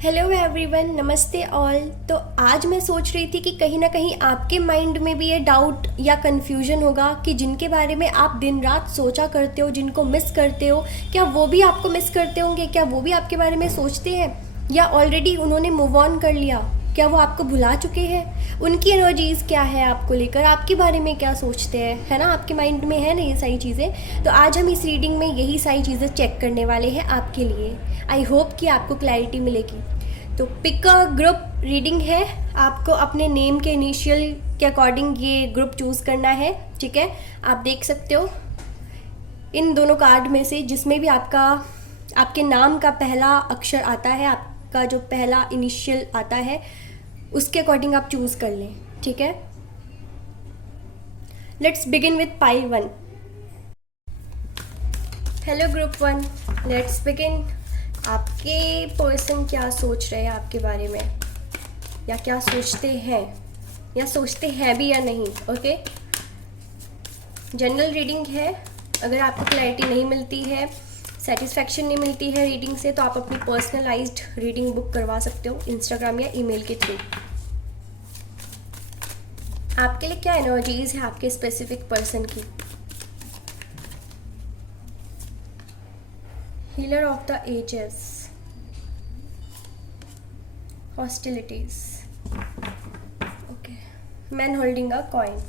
Hello everyone, नमस्ते all. तो आज मैं सोच रही थी कि कहीं ना कहीं आपके माइंड में भी ये डाउट या कन्फ्यूजन होगा कि जिनके बारे में आप दिन रात सोचा करते हो, जिनको मिस करते हो, क्या वो भी आपको मिस करते होंगे? क्या वो भी आपके बारे में सोचते हैं या ऑलरेडी उन्होंने मूव ऑन कर लिया? क्या वो आपको भुला चुके हैं? उनकी एनर्जीज़ क्या है आपको लेकर, आपके बारे में क्या सोचते हैं, है ना? आपके माइंड में है ना ये सारी चीज़ें। तो आज हम इस रीडिंग में यही सारी चीज़ें चेक करने वाले हैं आपके लिए। आई होप कि आपको क्लैरिटी मिलेगी। तो पिक अ ग्रुप रीडिंग है, आपको अपने नेम के इनिशियल के अकॉर्डिंग ये ग्रुप चूज़ करना है। ठीक है, आप देख सकते हो इन दोनों कार्ड में से जिसमें भी आपके नाम का पहला अक्षर आता है, आपका जो पहला इनिशियल आता है उसके अकॉर्डिंग आप चूज़ कर लें। ठीक है, let's begin with pile 1। Hello group 1, let's begin. आपके पर्सन क्या सोच रहे हैं आपके बारे में, या क्या सोचते हैं, या सोचते हैं भी या नहीं? ओके, जनरल रीडिंग है। अगर आपको क्लैरिटी नहीं मिलती है, सेटिस्फैक्शन नहीं मिलती है रीडिंग से, तो आप अपनी पर्सनलाइज्ड रीडिंग बुक करवा सकते हो इंस्टाग्राम या ईमेल के थ्रू। आपके लिए क्या एनर्जीज है आपके स्पेसिफिक पर्सन की? Healer of the ages, hostilities. Okay, man holding a coin.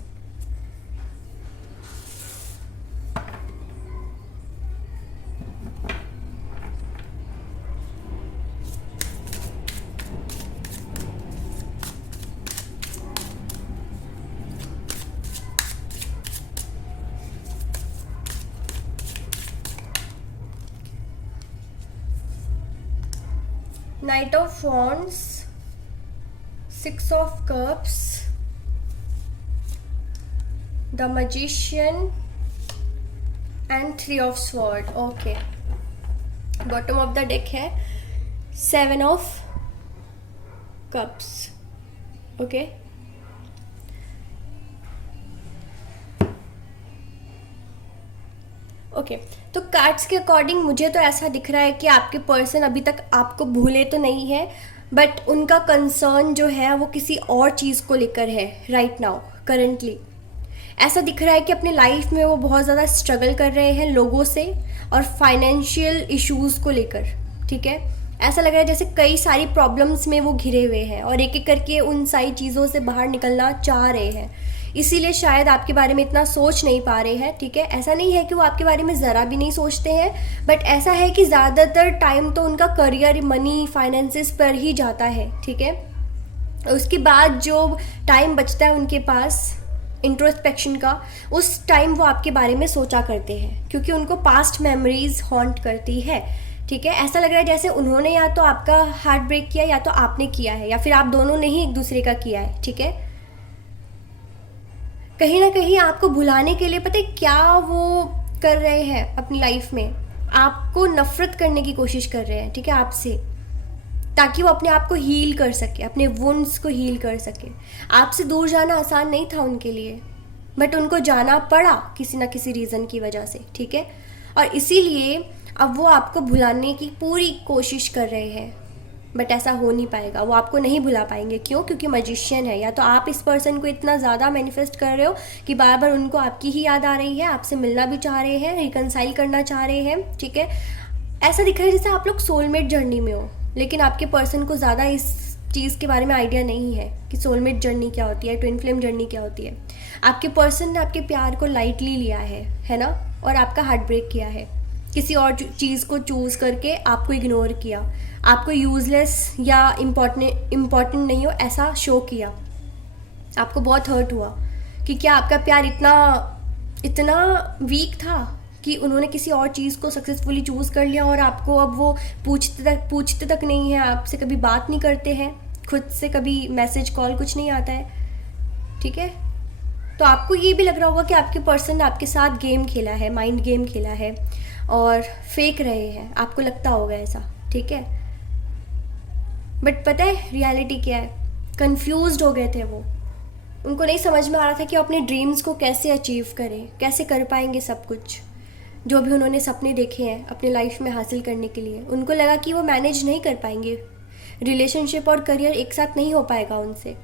Knight of Wands, Six of Cups, the Magician and Three of Swords. Okay, bottom of the deck है Seven of Cups. Okay, okay तो cards के according मुझे तो ऐसा दिख रहा है कि आपके पर्सन अभी तक आपको भूले तो नहीं है, बट उनका कंसर्न जो है वो किसी और चीज़ को लेकर है राइट नाउ करंटली। ऐसा दिख रहा है कि अपने लाइफ में वो बहुत ज़्यादा स्ट्रगल कर रहे हैं लोगों से और फाइनेंशियल इश्यूज़ को लेकर। ठीक है, ऐसा लग रहा है जैसे कई सारी प्रॉब्लम्स में वो घिरे हुए हैं और एक एक करके उन सारी चीज़ों से बाहर निकलना चाह रहे हैं, इसीलिए शायद आपके बारे में इतना सोच नहीं पा रहे हैं। ठीक है, ऐसा नहीं है कि वो आपके बारे में ज़रा भी नहीं सोचते हैं, बट ऐसा है कि ज़्यादातर टाइम तो उनका करियर, मनी, फाइनेंसिस पर ही जाता है। ठीक है, उसके बाद जो टाइम बचता है उनके पास इंट्रोस्पेक्शन का, उस टाइम वो आपके बारे में सोचा करते हैं क्योंकि उनको पास्ट मेमोरीज हॉन्ट करती है। ठीक है, ऐसा लग रहा है जैसे उन्होंने या तो आपका हार्ट ब्रेक किया या तो आपने किया है, या फिर आप दोनों ने ही एक दूसरे का किया है। ठीक है, कहीं ना कहीं आपको भुलाने के लिए पता है क्या वो कर रहे हैं अपनी लाइफ में? आपको नफरत करने की कोशिश कर रहे हैं। ठीक है, आपसे, ताकि वो अपने आप को हील कर सके, अपने वुंड्स को हील कर सके। आपसे दूर जाना आसान नहीं था उनके लिए, बट उनको जाना पड़ा किसी ना किसी रीज़न की वजह से। ठीक है, और इसीलिए अब वो आपको भुलाने की पूरी कोशिश कर रहे हैं, बट ऐसा हो नहीं पाएगा। वो आपको नहीं भुला पाएंगे। क्यों? क्योंकि मैजिशियन है। या तो आप इस पर्सन को इतना ज़्यादा मैनिफेस्ट कर रहे हो कि बार बार उनको आपकी ही याद आ रही है, आपसे मिलना भी चाह रहे हैं, रिकनसाइल करना चाह रहे हैं। ठीक है, ऐसा दिख रहा है जैसे आप लोग सोलमेट जर्नी में हो, लेकिन आपके पर्सन को ज़्यादा इस चीज़ के बारे में आइडिया नहीं है कि सोलमेट जर्नी क्या होती है, ट्विन फ्लेम जर्नी क्या होती है। आपके पर्सन ने आपके प्यार को लाइटली लिया है ना, और आपका हार्ट ब्रेक किया है। किसी और चीज़ को चूज़ करके आपको इग्नोर किया, आपको यूज़लेस या इम्पॉर्टेंट नहीं हो ऐसा शो किया। आपको बहुत हर्ट हुआ कि क्या आपका प्यार इतना वीक था कि उन्होंने किसी और चीज़ को सक्सेसफुली चूज़ कर लिया, और आपको अब वो पूछते तक नहीं है, आपसे कभी बात नहीं करते हैं, खुद से कभी मैसेज कॉल कुछ नहीं आता है। ठीक है, तो आपको ये भी लग रहा होगा कि आपके पर्सन ने आपके साथ गेम खेला है, माइंड गेम खेला है और फेक रहे हैं, आपको लगता होगा ऐसा। ठीक है, बट पता है रियलिटी क्या है? कंफ्यूज्ड हो गए थे वो। उनको नहीं समझ में आ रहा था कि वो अपने ड्रीम्स को कैसे अचीव करें, कैसे कर पाएंगे सब कुछ जो भी उन्होंने सपने देखे हैं अपने लाइफ में हासिल करने के लिए। उनको लगा कि वो मैनेज नहीं कर पाएंगे, रिलेशनशिप और करियर एक साथ नहीं हो पाएगा उनसे।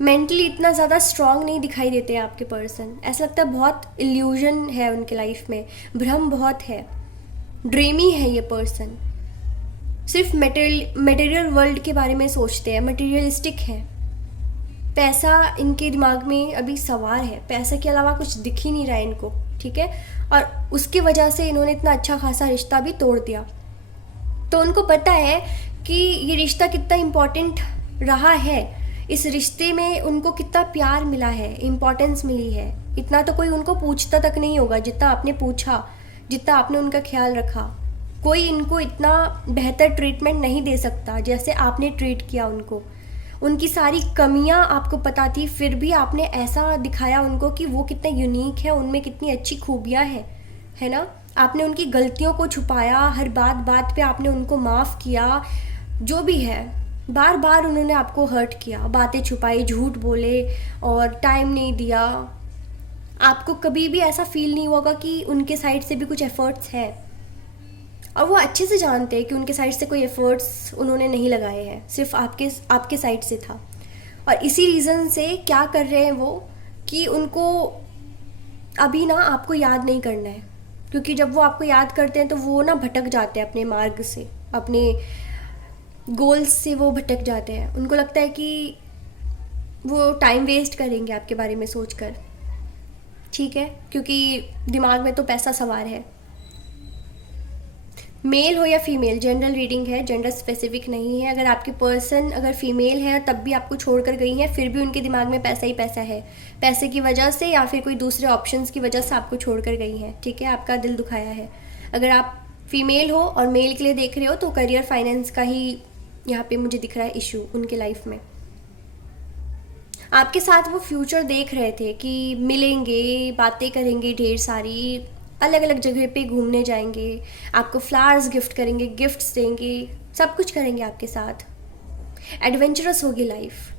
मेंटली इतना ज़्यादा स्ट्रांग नहीं दिखाई देते हैं आपके पर्सन, ऐसा लगता है बहुत इल्यूजन है उनके लाइफ में, भ्रम बहुत है, ड्रीमी है ये पर्सन, सिर्फ मटेरियल वर्ल्ड के बारे में सोचते हैं, मटेरियलिस्टिक है। पैसा इनके दिमाग में अभी सवार है, पैसे के अलावा कुछ दिख ही नहीं रहा है इनको, ठीक है। और उसकी वजह से इन्होंने इतना अच्छा खासा रिश्ता भी तोड़ दिया। तो उनको पता है कि ये रिश्ता कितना इम्पोर्टेंट रहा है, इस रिश्ते में उनको कितना प्यार मिला है, इम्पोर्टेंस मिली है। इतना तो कोई उनको पूछता तक नहीं होगा जितना आपने पूछा, जितना आपने उनका ख्याल रखा। कोई इनको इतना बेहतर ट्रीटमेंट नहीं दे सकता जैसे आपने ट्रीट किया उनको। उनकी सारी कमियां आपको पता थी, फिर भी आपने ऐसा दिखाया उनको कि वो कितने यूनिक है, उनमें कितनी अच्छी खूबियां हैं, है ना। आपने उनकी गलतियों को छुपाया, हर बात बात पे आपने उनको माफ़ किया, जो भी है। बार बार उन्होंने आपको हर्ट किया, बातें छुपाई, झूठ बोले और टाइम नहीं दिया। आपको कभी भी ऐसा फील नहीं होगा कि उनके साइड से भी कुछ एफर्ट्स है, और वो अच्छे से जानते हैं कि उनके साइड से कोई एफर्ट्स उन्होंने नहीं लगाए हैं, सिर्फ आपके साइड से था। और इसी रीज़न से क्या कर रहे हैं वो कि उनको अभी ना आपको याद नहीं करना है, क्योंकि जब वो आपको याद करते हैं तो वो ना भटक जाते हैं अपने मार्ग से, अपने गोल्स से वो भटक जाते हैं। उनको लगता है कि वो टाइम वेस्ट करेंगे आपके बारे में सोचकर, ठीक है, क्योंकि दिमाग में तो पैसा सवार है। मेल हो या फीमेल, जनरल रीडिंग है, जेंडर स्पेसिफिक नहीं है। अगर आपके पर्सन अगर फीमेल है तब भी आपको छोड़कर गई हैं, फिर भी उनके दिमाग में पैसा ही पैसा है, पैसे की वजह से या फिर कोई दूसरे ऑप्शंस की वजह से आपको छोड़कर गई हैं, ठीक है, आपका दिल दुखाया है। अगर आप फीमेल हो और मेल के लिए देख रहे हो तो करियर फाइनेंस का ही यहाँ पे मुझे दिख रहा है इशू उनके लाइफ में। आपके साथ वो फ्यूचर देख रहे थे कि मिलेंगे, बातें करेंगे, ढेर सारी अलग अलग जगह पे घूमने जाएंगे, आपको फ्लावर्स गिफ्ट करेंगे, गिफ्ट्स देंगे, सब कुछ करेंगे आपके साथ, एडवेंचरस होगी लाइफ।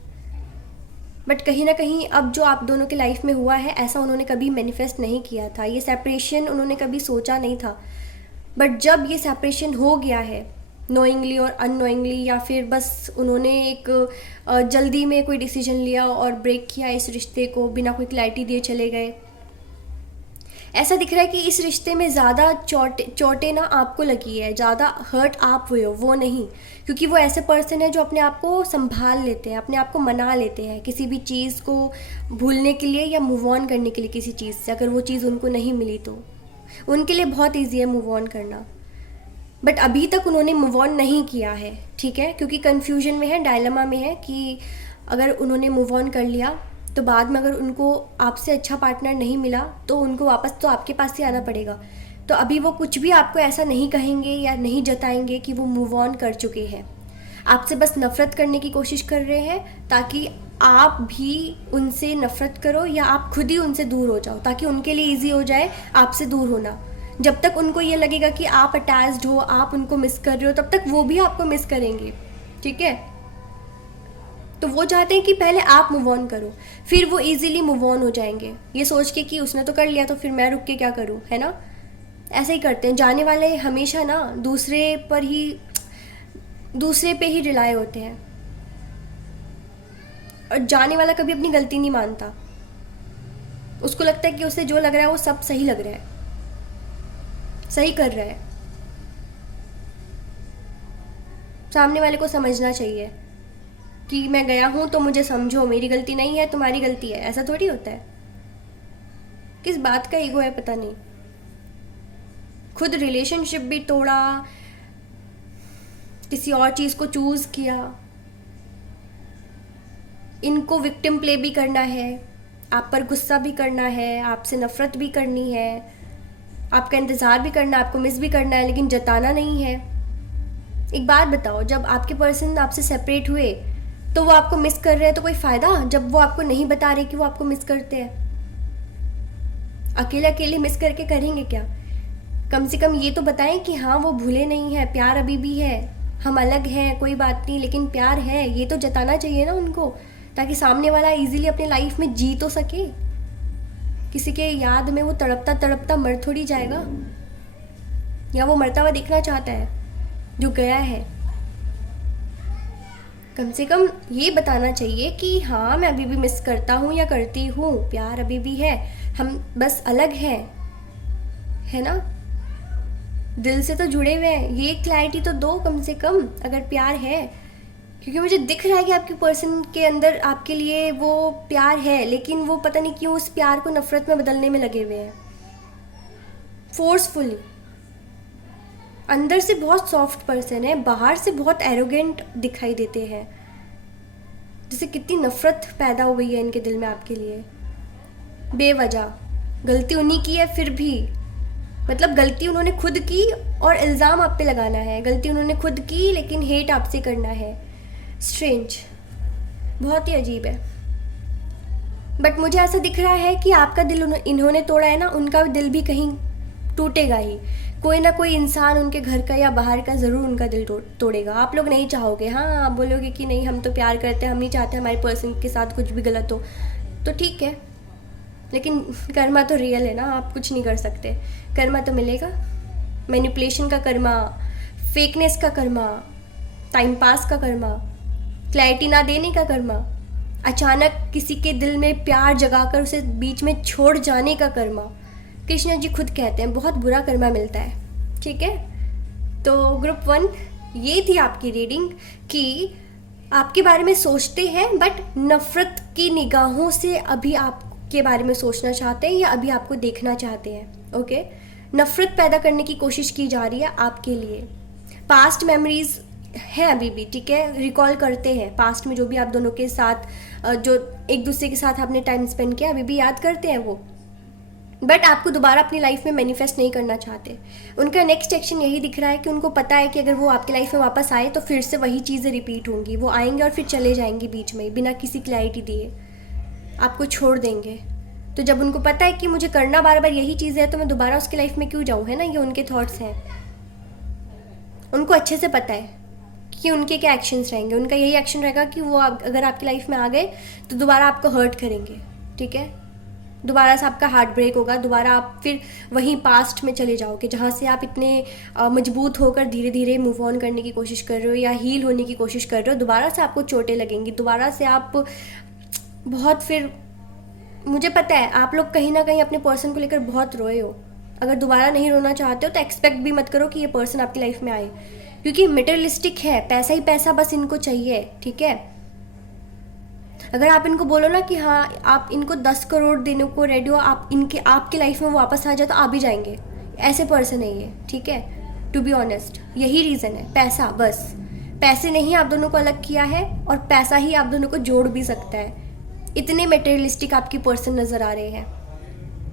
बट कहीं ना कहीं अब जो आप दोनों के लाइफ में हुआ है, ऐसा उन्होंने कभी मैनिफेस्ट नहीं किया था, ये सेपरेशन उन्होंने कभी सोचा नहीं था। बट जब ये सेपरेशन हो गया है, नोइंगली और अननोइंगली, या फिर बस उन्होंने एक जल्दी में कोई डिसीजन लिया और ब्रेक किया इस रिश्ते को, बिना कोई क्लैरिटी दिए चले गए, ऐसा दिख रहा है कि इस रिश्ते में ज़्यादा चोटें ना आपको लगी है, ज़्यादा हर्ट आप हुए हो, वो नहीं। क्योंकि वो ऐसे पर्सन है जो अपने आप को संभाल लेते हैं, अपने आप को मना लेते हैं किसी भी चीज़ को भूलने के लिए या मूव ऑन करने के लिए किसी चीज़ से। अगर वो चीज़ उनको नहीं मिली तो उनके लिए बहुत ईजी है मूव ऑन करना। बट अभी तक उन्होंने मूव ऑन नहीं किया है, ठीक है, क्योंकि कन्फ्यूजन में है, डायलेमा में है कि अगर उन्होंने मूव ऑन कर लिया तो बाद में अगर उनको आपसे अच्छा पार्टनर नहीं मिला तो उनको वापस तो आपके पास ही आना पड़ेगा। तो अभी वो कुछ भी आपको ऐसा नहीं कहेंगे या नहीं जताएंगे कि वो मूव ऑन कर चुके हैं। आपसे बस नफ़रत करने की कोशिश कर रहे हैं ताकि आप भी उनसे नफ़रत करो या आप खुद ही उनसे दूर हो जाओ, ताकि उनके लिए ईजी हो जाए आपसे दूर होना। जब तक उनको ये लगेगा कि आप अटैच्ड हो, आप उनको मिस कर रहे हो, तब तक वो भी आपको मिस करेंगे, ठीक है। तो वो चाहते हैं कि पहले आप मूव ऑन करो, फिर वो इजीली मूव ऑन हो जाएंगे, ये सोच के कि उसने तो कर लिया तो फिर मैं रुक के क्या करूं, है ना। ऐसे ही करते हैं जाने वाले, हमेशा ना दूसरे पे ही रिलाय होते हैं। और जाने वाला कभी अपनी गलती नहीं मानता, उसको लगता है कि उसे जो लग रहा है वो सब सही लग रहा है, सही कर रहा है। सामने वाले को समझना चाहिए कि मैं गया हूं तो मुझे समझो, मेरी गलती नहीं है, तुम्हारी गलती है, ऐसा थोड़ी होता है। किस बात का ईगो है पता नहीं। खुद रिलेशनशिप भी तोड़ा, किसी और चीज को चूज किया, इनको विक्टिम प्ले भी करना है, आप पर गुस्सा भी करना है, आपसे नफरत भी करनी है, आपका इंतज़ार भी करना है, आपको मिस भी करना है, लेकिन जताना नहीं है। एक बात बताओ, जब आपके पर्सन आपसे सेपरेट हुए तो वो आपको मिस कर रहे हैं तो कोई फ़ायदा, जब वो आपको नहीं बता रहे कि वो आपको मिस करते हैं। अकेले अकेले मिस करके करेंगे क्या। कम से कम ये तो बताएं कि हाँ वो भूले नहीं है, प्यार अभी भी है, हम अलग हैं कोई बात नहीं लेकिन प्यार है, ये तो जताना चाहिए ना उनको, ताकि सामने वाला इजीली अपने लाइफ में जी तो सके। किसी के याद में वो तड़पता तड़पता मर थोड़ी जाएगा, या वो मरता हुआ देखना चाहता है जो गया है। कम से कम ये बताना चाहिए कि हाँ मैं अभी भी मिस करता हूँ या करती हूँ, प्यार अभी भी है, हम बस अलग हैं, है ना, दिल से तो जुड़े हुए हैं। ये क्लैरिटी तो दो कम से कम, अगर प्यार है। क्योंकि मुझे दिख रहा है कि आपके पर्सन के अंदर आपके लिए वो प्यार है, लेकिन वो पता नहीं क्यों उस प्यार को नफरत में बदलने में लगे हुए हैं, फोर्सफुली। अंदर से बहुत सॉफ्ट पर्सन है, बाहर से बहुत एरोगेंट दिखाई देते हैं, जैसे कितनी नफरत पैदा हो गई है इनके दिल में आपके लिए बेवजह। गलती उन्हीं की है, फिर भी मतलब गलती उन्होंने खुद की और इल्ज़ाम आप पे लगाना है। गलती उन्होंने खुद की लेकिन हेट आपसे करना है। स्ट्रेंज, बहुत ही अजीब है। बट मुझे ऐसा दिख रहा है कि आपका दिल इन्होंने तोड़ा है ना, उनका दिल भी कहीं टूटेगा ही। कोई ना कोई इंसान उनके घर का या बाहर का ज़रूर उनका दिल तोड़ेगा। आप लोग नहीं चाहोगे, हाँ आप बोलोगे कि नहीं हम तो प्यार करते हैं, हम नहीं चाहते हमारे पर्सन के साथ कुछ भी गलत हो, तो ठीक है, लेकिन कर्मा तो रियल है ना, आप कुछ नहीं कर सकते। कर्मा तो मिलेगा, मैनिपुलेशन का कर्मा, फेकनेस का कर्मा, टाइम पास का कर्मा, क्लैरिटी ना देने का कर्मा, अचानक किसी के दिल में प्यार जगाकर उसे बीच में छोड़ जाने का कर्मा। कृष्णा जी खुद कहते हैं बहुत बुरा कर्मा मिलता है। ठीक है, तो ग्रुप 1 ये थी आपकी रीडिंग कि आपके बारे में सोचते हैं बट नफरत की निगाहों से अभी आपके बारे में सोचना चाहते हैं या अभी आपको देखना चाहते हैं। ओके, नफरत पैदा करने की कोशिश की जा रही है आपके लिए। पास्ट मेमोरीज है अभी भी, ठीक है, रिकॉल करते हैं पास्ट में जो भी आप दोनों के साथ जो एक दूसरे के साथ आपने टाइम स्पेंड किया, अभी भी याद करते हैं वो, बट आपको दोबारा अपनी लाइफ में मैनिफेस्ट नहीं करना चाहते। उनका नेक्स्ट एक्शन यही दिख रहा है कि उनको पता है कि अगर वो आपकी लाइफ में वापस आए तो फिर से वही चीज़ें रिपीट होंगी। वो आएंगे और फिर चले जाएंगे बीच में बिना किसी क्लैरिटी दिए, आपको छोड़ देंगे। तो जब उनको पता है कि मुझे करना बार बार यही चीज़ है तो मैं दोबारा उसकी लाइफ में क्यों जाऊँ, है ना, ये उनके थॉट्स हैं। उनको अच्छे से पता है कि उनके क्या एक्शंस रहेंगे। उनका यही एक्शन रहेगा कि वो अगर आपकी लाइफ में आ गए तो दोबारा आपको हर्ट करेंगे। ठीक है, दोबारा से आपका हार्ट ब्रेक होगा, दोबारा आप फिर वहीं पास्ट में चले जाओगे जहाँ से आप इतने मजबूत होकर धीरे धीरे मूव ऑन करने की कोशिश कर रहे हो या हील होने की कोशिश कर रहे हो। दोबारा से आपको चोटें लगेंगी, दोबारा से आप बहुत, फिर मुझे पता है आप लोग कहीं ना कहीं अपने पर्सन को लेकर बहुत रोए हो। अगर दोबारा नहीं रोना चाहते हो तो एक्सपेक्ट भी मत करो कि ये पर्सन आपकी लाइफ में आए, क्योंकि मटेरियलिस्टिक है, पैसा ही पैसा बस इनको चाहिए। ठीक है, अगर आप इनको बोलो ना कि हाँ आप इनको 10 करोड़ देने को रेडी हो, आप इनके आपकी लाइफ में वापस आ जाए तो आ भी जाएंगे। ऐसे पर्सन है ये। ठीक है, टू बी ऑनेस्ट यही रीज़न है, पैसा बस। पैसे ने ही आप दोनों को अलग किया है और पैसा ही आप दोनों को जोड़ भी सकता है। इतने मटेरियलिस्टिक आपकी पर्सन नज़र आ रहे हैं।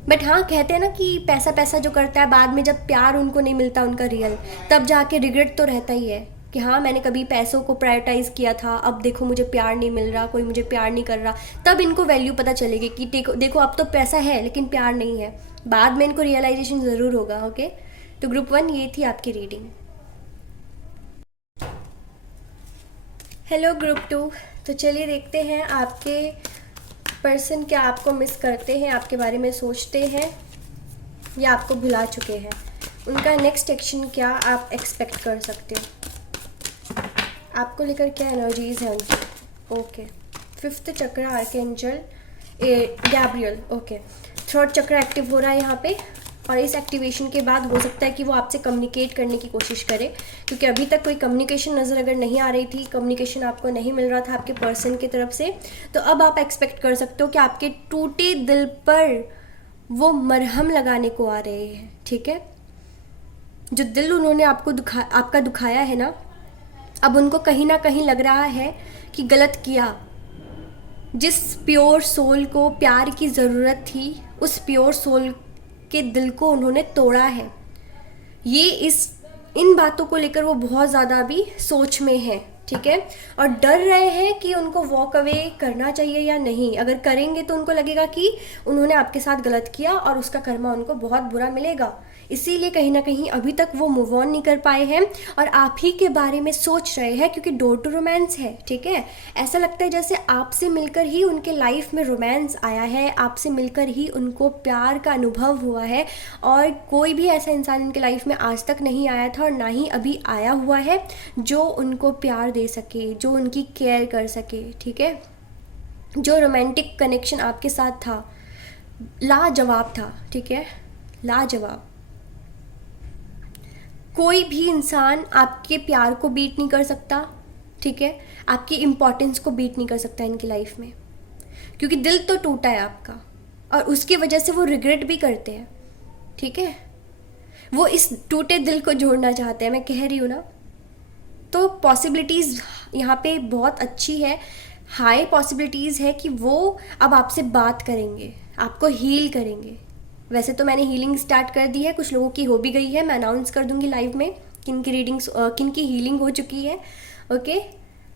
बट हाँ, कहते हैं ना कि पैसा पैसा जो करता है, बाद में जब प्यार उनको नहीं मिलता उनका रियल, तब जाके रिग्रेट तो रहता ही है कि हाँ मैंने कभी पैसों को प्रायोरिटाइज़ किया था, अब देखो मुझे प्यार नहीं मिल रहा, कोई मुझे प्यार नहीं कर रहा। तब इनको वैल्यू पता चलेगी कि देखो अब तो पैसा है लेकिन प्यार नहीं है। बाद में इनको रियलाइजेशन ज़रूर होगा। ओके, तो ग्रुप 1 ये थी आपकी रीडिंग। हेलो ग्रुप 2, तो चलिए देखते हैं आपके पर्सन क्या आपको मिस करते हैं, आपके बारे में सोचते हैं या आपको भुला चुके हैं। उनका नेक्स्ट एक्शन क्या आप एक्सपेक्ट कर सकते हो, आपको लेकर क्या एनर्जीज हैं उनकी। ओके, 5th चक्र आर्कएंजल गैब्रियल। ओके, 3rd चक्र एक्टिव हो रहा है यहाँ पे, और इस एक्टिवेशन के बाद हो सकता है कि वो आपसे कम्युनिकेट करने की कोशिश करे, क्योंकि अभी तक कोई कम्युनिकेशन नज़र अगर नहीं आ रही थी, कम्युनिकेशन आपको नहीं मिल रहा था आपके पर्सन की तरफ से, तो अब आप एक्सपेक्ट कर सकते हो कि आपके टूटे दिल पर वो मरहम लगाने को आ रहे हैं। ठीक है, जो दिल उन्होंने आपका दुखाया है ना, अब उनको कहीं ना कहीं लग रहा है कि गलत किया। जिस प्योर सोल को प्यार की ज़रूरत थी, उस प्योर सोल के दिल को उन्होंने तोड़ा है। ये इन बातों को लेकर वो बहुत ज़्यादा अभी सोच में है। ठीक है, और डर रहे हैं कि उनको वॉक अवे करना चाहिए या नहीं। अगर करेंगे तो उनको लगेगा कि उन्होंने आपके साथ गलत किया और उसका कर्मा उनको बहुत बुरा मिलेगा। इसीलिए कहीं ना कहीं अभी तक वो मूव ऑन नहीं कर पाए हैं और आप ही के बारे में सोच रहे हैं, क्योंकि डोर टू रोमांस है, ठीक है। ऐसा लगता है जैसे आपसे मिलकर ही उनके लाइफ में रोमांस आया है, आपसे मिलकर ही उनको प्यार का अनुभव हुआ है, और कोई भी ऐसा इंसान उनके लाइफ में आज तक नहीं आया था और ना ही अभी आया हुआ है जो उनको प्यार दे सके, जो उनकी केयर कर सके, ठीक है। जो रोमांटिक कनेक्शन आपके साथ था लाजवाब था, ठीक है, लाजवाब। कोई भी इंसान आपके प्यार को बीट नहीं कर सकता, ठीक है, आपकी इम्पोर्टेंस को बीट नहीं कर सकता इनकी लाइफ में, क्योंकि दिल तो टूटा है आपका और उसकी वजह से वो रिग्रेट भी करते हैं, ठीक है। वो इस टूटे दिल को जोड़ना चाहते हैं, मैं कह रही हूँ ना। तो पॉसिबिलिटीज़ यहाँ पे बहुत अच्छी है, हाई पॉसिबिलिटीज़ है कि वो अब आपसे बात करेंगे, आपको हील करेंगे। वैसे तो मैंने हीलिंग स्टार्ट कर दी है, कुछ लोगों की हो भी गई है, मैं अनाउंस कर दूंगी लाइव में किन की रीडिंग्स, किन की हीलिंग हो चुकी है, ओके।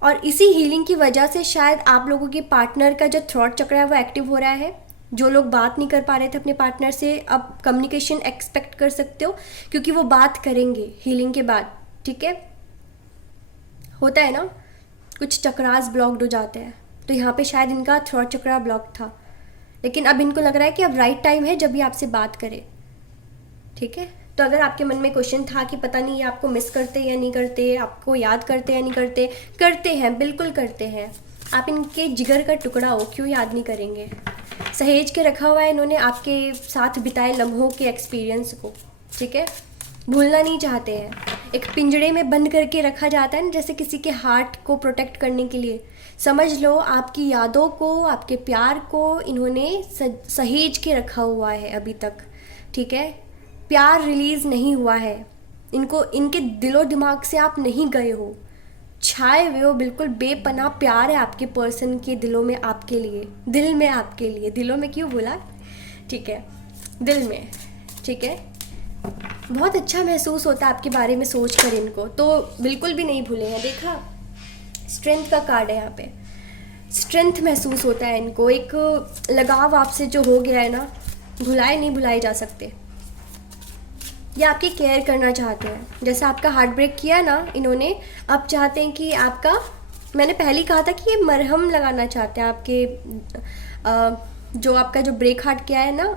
और इसी हीलिंग की वजह से शायद आप लोगों के पार्टनर का जो थ्रॉट चक्र है वो एक्टिव हो रहा है। जो लोग बात नहीं कर पा रहे थे अपने पार्टनर से, अब कम्युनिकेशन एक्सपेक्ट कर सकते हो, क्योंकि वो बात करेंगे हीलिंग के बाद, ठीक है। होता है ना, कुछ चक्रास ब्लॉक्ड हो जाते हैं, तो यहाँ पे शायद इनका थ्रॉट चक्रा ब्लॉक था, लेकिन अब इनको लग रहा है कि अब राइट टाइम है जब ये आपसे बात करे, ठीक है। तो अगर आपके मन में क्वेश्चन था कि पता नहीं ये आपको मिस करते या नहीं करते, आपको याद करते या नहीं करते, करते हैं, बिल्कुल करते हैं। आप इनके जिगर का टुकड़ा हो, क्यों याद नहीं करेंगे। सहेज के रखा हुआ है इन्होंने आपके साथ बिताए लम्हों के एक्सपीरियंस को, ठीक है, भूलना नहीं चाहते हैं। एक पिंजड़े में बंद करके रखा जाता है ना, जैसे किसी के हार्ट को प्रोटेक्ट करने के लिए। समझ लो आपकी यादों को, आपके प्यार को इन्होंने सहेज के रखा हुआ है अभी तक, ठीक है। प्यार रिलीज़ नहीं हुआ है, इनको, इनके दिलो दिमाग से आप नहीं गए हो, छाए हुए हो, बिल्कुल बेपनाह प्यार है आपके पर्सन के दिलों में आपके लिए, दिल में आपके लिए। दिलों में क्यों बोला, ठीक है, दिल में, ठीक है। बहुत अच्छा महसूस होता है आपके बारे में सोच कर इनको, तो बिल्कुल भी नहीं भूले हैं। देखा, स्ट्रेंथ का कार्ड है यहाँ पे, स्ट्रेंथ महसूस होता है इनको, एक लगाव आपसे जो हो गया है ना, भुलाए नहीं भुलाए जा सकते। ये आपकी केयर करना चाहते हैं, जैसे आपका हार्ट ब्रेक किया ना इन्होंने, अब चाहते हैं कि आपका, मैंने पहले ही कहा था कि ये मरहम लगाना चाहते हैं आपके जो आपका जो ब्रेक हार्ट किया है ना,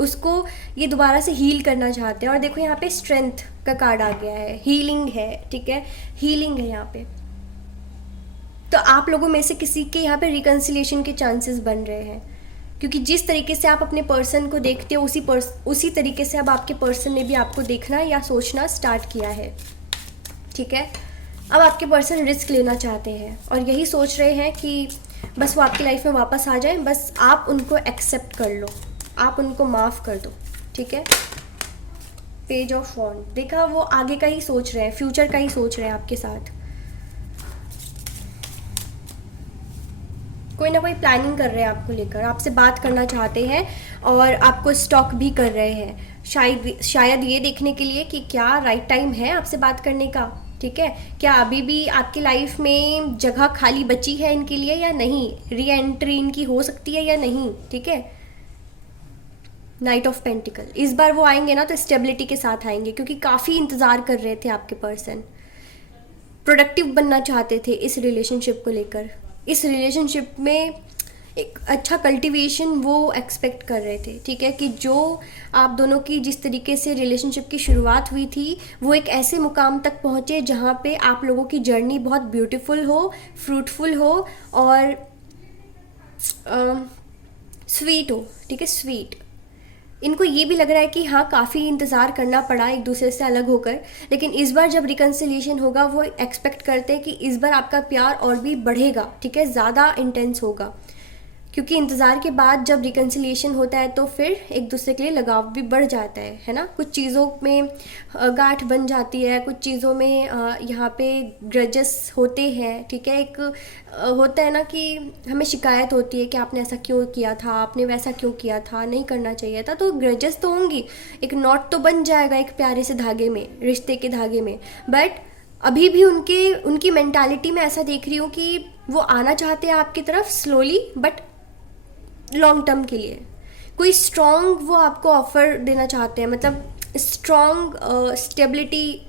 उसको ये दोबारा से हील करना चाहते हैं। और देखो यहाँ पे स्ट्रेंथ का कार्ड आ गया है, हीलिंग है, ठीक है, हीलिंग है यहाँ पे। तो आप लोगों में से किसी के यहाँ पे रिकन्सिलिएशन के चांसेस बन रहे हैं, क्योंकि जिस तरीके से आप अपने पर्सन को देखते हो उसी तरीके से अब आपके पर्सन ने भी आपको देखना या सोचना स्टार्ट किया है, ठीक है। अब आपके पर्सन रिस्क लेना चाहते हैं और यही सोच रहे हैं कि बस वो आपकी लाइफ में वापस आ जाए, बस आप उनको एक्सेप्ट कर लो, आप उनको माफ़ कर दो, ठीक है। पेज ऑफ वॉन्ड, देखा, वो आगे का ही सोच रहे हैं, फ्यूचर का ही सोच रहे हैं आपके साथ। कोई ना कोई प्लानिंग कर रहे हैं आपको लेकर, आपसे बात करना चाहते हैं और आपको स्टॉक भी कर रहे हैं, शायद ये देखने के लिए कि क्या राइट टाइम है आपसे बात करने का, ठीक है। क्या अभी भी आपकी लाइफ में जगह खाली बची है इनके लिए या नहीं, री एंट्री इनकी हो सकती है या नहीं, ठीक है। नाइट ऑफ पेंटिकल, इस बार वो आएंगे ना तो स्टेबिलिटी के साथ आएंगे, क्योंकि काफ़ी इंतज़ार कर रहे थे आपके पर्सन, प्रोडक्टिव बनना चाहते थे इस रिलेशनशिप को लेकर, इस रिलेशनशिप में एक अच्छा कल्टीवेशन वो एक्सपेक्ट कर रहे थे, ठीक है, कि जो आप दोनों की जिस तरीके से रिलेशनशिप की शुरुआत हुई थी वो एक ऐसे मुकाम तक पहुँचे जहाँ पे आप लोगों की जर्नी बहुत ब्यूटीफुल हो, फ्रूटफुल हो और स्वीट हो, ठीक है, स्वीट। इनको ये भी लग रहा है कि हाँ, काफ़ी इंतज़ार करना पड़ा एक दूसरे से अलग होकर, लेकिन इस बार जब रिकन्सिलिएशन होगा वो एक्सपेक्ट करते हैं कि इस बार आपका प्यार और भी बढ़ेगा, ठीक है, ज़्यादा इंटेंस होगा, क्योंकि इंतज़ार के बाद जब रिकन्सिलिएशन होता है तो फिर एक दूसरे के लिए लगाव भी बढ़ जाता है ना। कुछ चीज़ों में गांठ बन जाती है, कुछ चीज़ों में यहाँ पे ग्रजेस होते हैं, ठीक है। एक होता है ना कि हमें शिकायत होती है कि आपने ऐसा क्यों किया था, आपने वैसा क्यों किया था, नहीं करना चाहिए था, तो ग्रजेस तो होंगी, एक नॉट तो बन जाएगा एक प्यारे से धागे में, रिश्ते के धागे में। बट अभी भी उनकी मेंटालिटी में ऐसा देख रही हूँ कि वो आना चाहते हैं आपकी तरफ स्लोली बट लॉन्ग टर्म के लिए, कोई स्ट्रॉन्ग वो आपको ऑफर देना चाहते हैं, मतलब स्ट्रॉन्ग स्टेबिलिटी,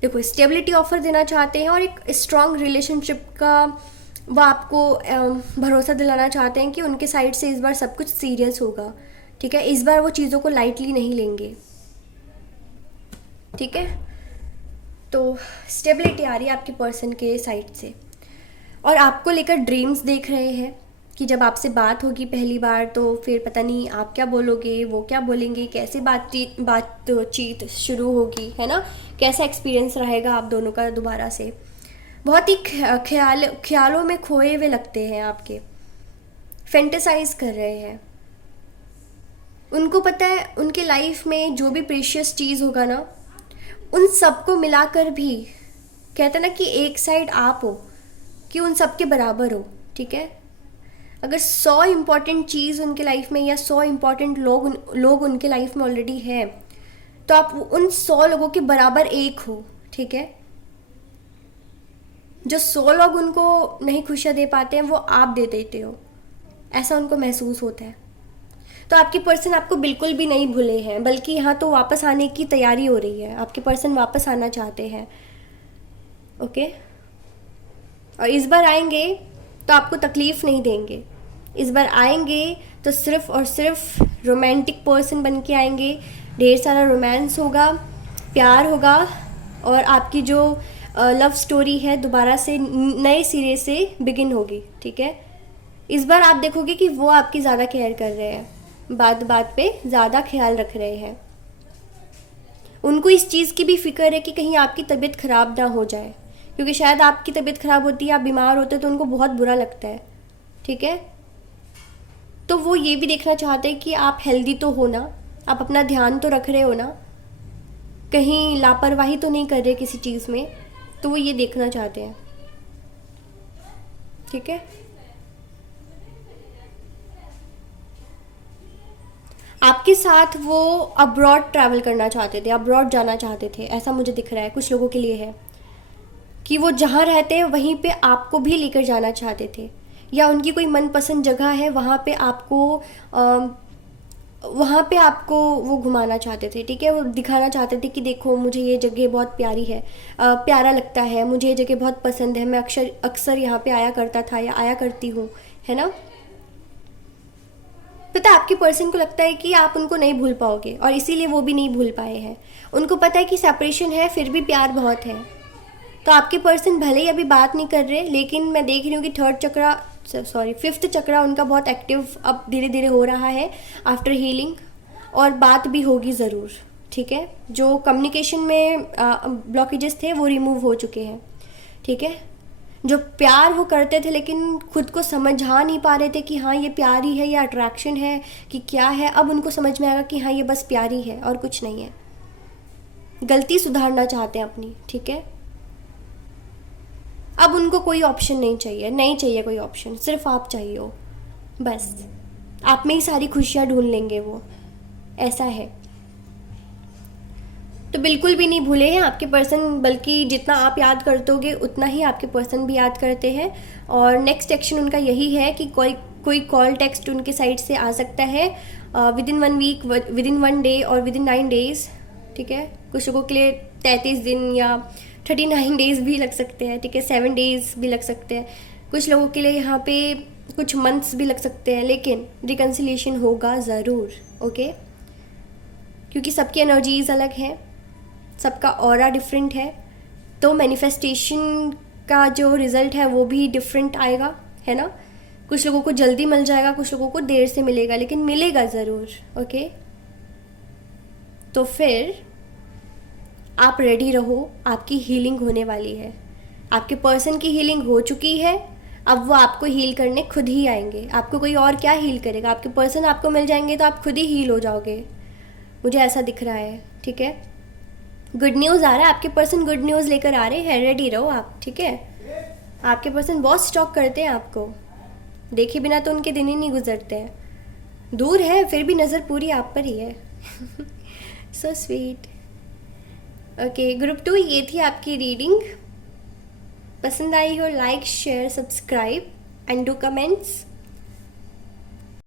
देखो स्टेबिलिटी ऑफर देना चाहते हैं और एक स्ट्रॉन्ग रिलेशनशिप का वो आपको भरोसा दिलाना चाहते हैं कि उनके साइड से इस बार सब कुछ सीरियस होगा, ठीक है। इस बार वो चीज़ों को लाइटली नहीं लेंगे, ठीक है। तो स्टेबिलिटी आ रही है आपके पर्सन के साइड से, और आपको लेकर ड्रीम्स देख रहे हैं कि जब आपसे बात होगी पहली बार तो फिर पता नहीं आप क्या बोलोगे, वो क्या बोलेंगे, कैसे बातचीत शुरू होगी, है ना, कैसा एक्सपीरियंस रहेगा आप दोनों का दोबारा से। बहुत ही ख्यालों में खोए हुए लगते हैं आपके, फेंटेसाइज कर रहे हैं। उनको पता है उनके लाइफ में जो भी प्रेशियस चीज़ होगा ना, उन सबको मिलाकर भी कहते हैं ना कि एक साइड आप हो कि उन सब के बराबर हो, ठीक है। अगर 100 इम्पॉर्टेंट चीज़ उनके लाइफ में या 100 इम्पॉर्टेंट लोग उनके लाइफ में ऑलरेडी है, तो आप उन 100 लोगों के बराबर एक हो, ठीक है। जो 100 लोग उनको नहीं खुशियाँ दे पाते हैं वो आप दे देते हो, ऐसा उनको महसूस होता है। तो आपके पर्सन आपको बिल्कुल भी नहीं भूले हैं, बल्कि यहाँ तो वापस आने की तैयारी हो रही है। आपके पर्सन वापस आना चाहते हैं, ओके। और इस बार आएंगे तो आपको तकलीफ़ नहीं देंगे। इस बार आएंगे तो सिर्फ और सिर्फ रोमांटिक पर्सन बन के आएंगे। ढेर सारा रोमांस होगा, प्यार होगा, और आपकी जो लव स्टोरी है दोबारा से नए सिरे से बिगिन होगी, ठीक है। इस बार आप देखोगे कि वो आपकी ज़्यादा केयर कर रहे हैं, बात बात पे ज़्यादा ख्याल रख रहे हैं। उनको इस चीज़ की भी फिक्र है कि कहीं आपकी तबीयत ख़राब ना हो जाए, क्योंकि शायद आपकी तबीयत ख़राब होती है, आप बीमार होते तो उनको बहुत बुरा लगता है, ठीक है। तो वो ये भी देखना चाहते हैं कि आप हेल्दी तो हो ना, आप अपना ध्यान तो रख रहे हो ना, कहीं लापरवाही तो नहीं कर रहे किसी चीज़ में, तो वो ये देखना चाहते हैं, ठीक है। आपके साथ वो अब्रॉड ट्रैवल करना चाहते थे, अब्रॉड जाना चाहते थे, ऐसा मुझे दिख रहा है। कुछ लोगों के लिए है कि वो जहाँ रहते हैं वहीं पे आपको भी लेकर जाना चाहते थे, या उनकी कोई मनपसंद जगह है वहाँ पे आपको वो घुमाना चाहते थे, ठीक है। वो दिखाना चाहते थे कि देखो मुझे ये जगह बहुत प्यारी है, प्यारा लगता है, मुझे ये जगह बहुत पसंद है, मैं अक्सर यहाँ पे आया करता था या आया करती हूँ, है ना। पता है आपके पर्सन को लगता है कि आप उनको नहीं भूल पाओगे, और इसीलिए वो भी नहीं भूल पाए हैं। उनको पता है कि सेपरेशन है फिर भी प्यार बहुत है। तो आपके पर्सन भले ही अभी बात नहीं कर रहे, लेकिन मैं देख रही हूँ कि फिफ्थ चक्रा उनका बहुत एक्टिव अब धीरे धीरे हो रहा है आफ्टर हीलिंग, और बात भी होगी ज़रूर, ठीक है। जो कम्युनिकेशन में ब्लॉकेजेस थे वो रिमूव हो चुके हैं, ठीक है। जो प्यार वो करते थे लेकिन खुद को समझा नहीं पा रहे थे कि हाँ ये प्यार ही है या अट्रैक्शन है कि क्या है, अब उनको समझ में आएगा कि हाँ ये बस प्यार ही है और कुछ नहीं है। गलती सुधारना चाहते हैं अपनी, ठीक है। अब उनको कोई ऑप्शन नहीं चाहिए कोई ऑप्शन, सिर्फ आप चाहिए हो बस। आप में ही सारी खुशियाँ ढूंढ लेंगे वो, ऐसा है। तो बिल्कुल भी नहीं भूले हैं आपके पर्सन, बल्कि जितना आप याद करते होगे उतना ही आपके पर्सन भी याद करते हैं। और नेक्स्ट एक्शन उनका यही है कि कोई कॉल टेक्स्ट उनके साइड से आ सकता है within 1 week, within 1 day और विद इन 9 डेज़, ठीक है। कुछ लोगों के लिए 33 दिन या 39 डेज़ भी लग सकते हैं, ठीक है। 7 डेज़ भी लग सकते हैं। कुछ लोगों के लिए यहाँ पे कुछ मंथ्स भी लग सकते हैं, लेकिन रिकन्सिलिएशन होगा ज़रूर, ओके। क्योंकि सबकी एनर्जीज अलग हैं, सबका ऑरा डिफरेंट है, तो मैनिफेस्टेशन का जो रिज़ल्ट है वो भी डिफरेंट आएगा, है ना। कुछ लोगों को जल्दी मिल जाएगा, कुछ लोगों को देर से मिलेगा, लेकिन मिलेगा ज़रूर, ओके। तो फिर आप रेडी रहो, आपकी हीलिंग होने वाली है। आपके पर्सन की हीलिंग हो चुकी है, अब वो आपको हील करने खुद ही आएंगे। आपको कोई और क्या हील करेगा, आपके पर्सन आपको मिल जाएंगे तो आप खुद ही हील हो जाओगे, मुझे ऐसा दिख रहा है, ठीक है। गुड न्यूज़ आ रहा है, आपके पर्सन गुड न्यूज़ लेकर आ रहे हैं, रेडी रहो आप, ठीक है। आपके पर्सन बहुत स्टॉक करते हैं आपको, देखे बिना तो उनके दिन ही नहीं गुजरते हैं। दूर है फिर भी नज़र पूरी आप पर ही है। So sweet. ओके, ग्रुप 2 ये थी आपकी रीडिंग। पसंद आई हो like share subscribe and do comments.